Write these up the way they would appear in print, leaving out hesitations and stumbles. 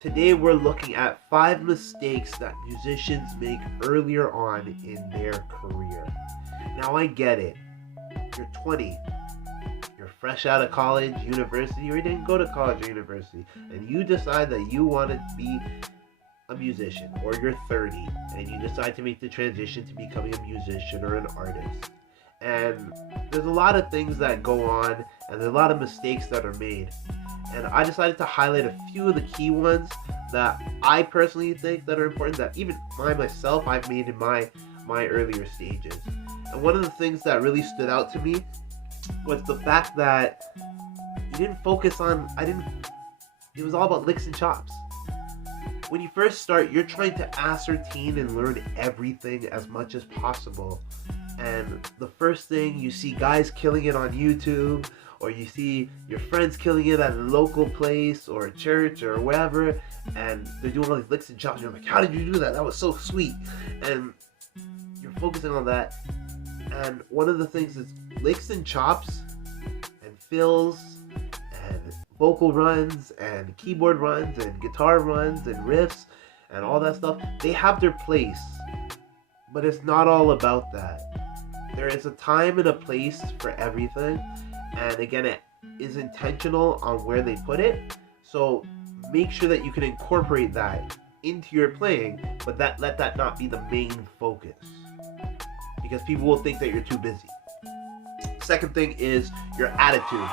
Today we're looking at 5 mistakes that musicians make earlier on in their career. Now I get it. You're 20. You're fresh out of college, university, or you didn't go to college or university, and you decide that you want to be a musician, or you're 30 and you decide to make the transition to becoming a musician or an artist. And there's a lot of things that go on, and there's a lot of mistakes that are made. And I decided to highlight a few of the key ones that I personally think that are important, that even myself I've made in my earlier stages. And one of the things that really stood out to me was the fact that you didn't focus on, it was all about licks and chops. When you first start, you're trying to ascertain and learn everything as much as possible. And the first thing you see guys killing it on YouTube, or you see your friends killing it at a local place or a church or wherever, and they're doing all these licks and chops, and you're like, how did you do that? That was so sweet. And you're focusing on that. And one of the things is licks and chops and fills and vocal runs and keyboard runs and guitar runs and riffs and all that stuff, they have their place. But it's not all about that. There is a time and a place for everything. And again, it is intentional on where they put it. So make sure that you can incorporate that into your playing, but let that not be the main focus, because people will think that you're too busy. Second thing is your attitude.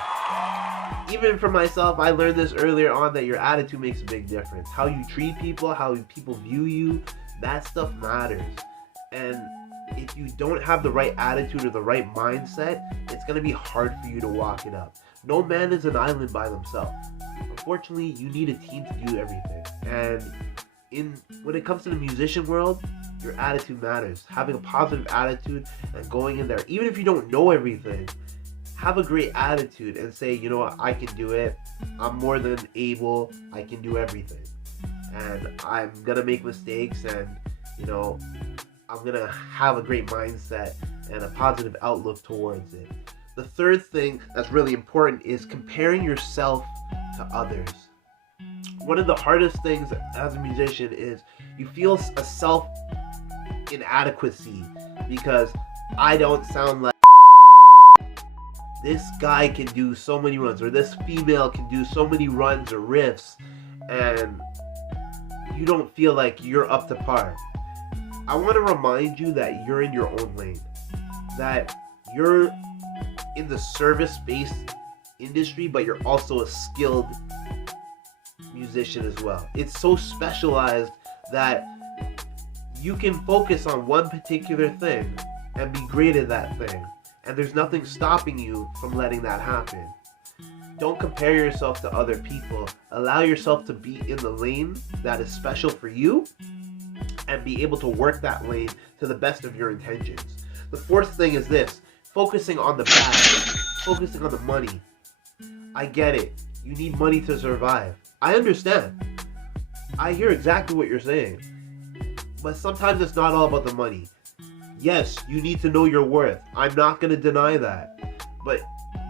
Even for myself, I learned this earlier on, that your attitude makes a big difference. How you treat people, how people view you, that stuff matters. And if you don't have the right attitude or the right mindset, it's going to be hard for you to walk it up. No man is an island by themselves. Unfortunately, you need a team to do everything. And when it comes to the musician world, your attitude matters. Having a positive attitude and going in there, even if you don't know everything, have a great attitude and say, you know what, I can do it. I'm more than able. I can do everything. And I'm going to make mistakes, and, you know, I'm going to have a great mindset and a positive outlook towards it. The third thing that's really important is comparing yourself to others. One of the hardest things as a musician is you feel a self-inadequacy because I don't sound like this guy can do so many runs, or this female can do so many runs or riffs, and you don't feel like you're up to par. I want to remind you that you're in your own lane, that you're in the service-based industry, but you're also a skilled musician as well. It's so specialized that you can focus on one particular thing and be great at that thing, and there's nothing stopping you from letting that happen. Don't compare yourself to other people. Allow yourself to be in the lane that is special for you, and be able to work that lane to the best of your intentions. The fourth thing is this: focusing on the bag, focusing on the money. I get it. You need money to survive. I understand. I hear exactly what you're saying. But sometimes it's not all about the money. Yes, you need to know your worth. I'm not going to deny that. But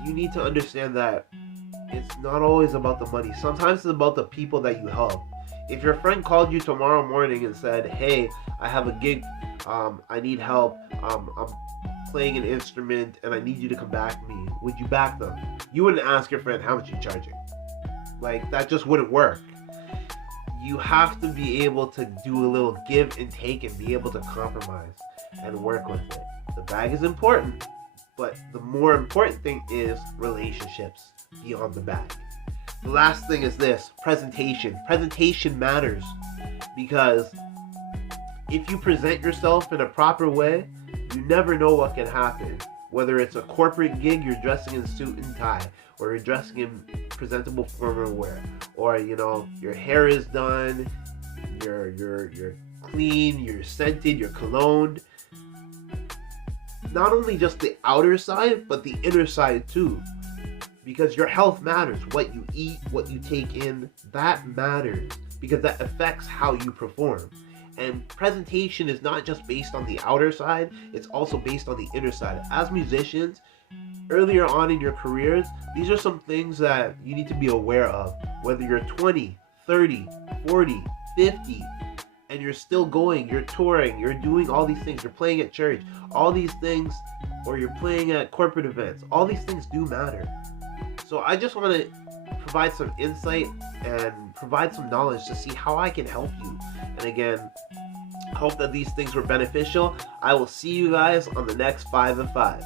you need to understand that it's not always about the money. Sometimes it's about the people that you help. If your friend called you tomorrow morning and said, hey, I have a gig, I need help, I'm playing an instrument and I need you to come back me, would you back them? You wouldn't ask your friend how much you're charging. Like, that just wouldn't work. You have to be able to do a little give and take and be able to compromise and work with it. The bag is important, but the more important thing is relationships beyond the bag. The last thing is this: presentation. Presentation matters, because if you present yourself in a proper way, you never know what can happen. Whether it's a corporate gig, you're dressing in suit and tie, or you're dressing in presentable formal wear, or, you know, your hair is done, you're clean, you're scented, you're cologned. Not only just the outer side, but the inner side too. Because your health matters. What you eat, what you take in, that matters, because that affects how you perform. And presentation is not just based on the outer side, it's also based on the inner side. As musicians, earlier on in your careers, these are some things that you need to be aware of. Whether you're 20, 30, 40, 50, and you're still going, you're touring, you're doing all these things, you're playing at church, all these things, or you're playing at corporate events, all these things do matter. So I just want to provide some insight and provide some knowledge to see how I can help you. And again, hope that these things were beneficial. I will see you guys on the next 5 of 5.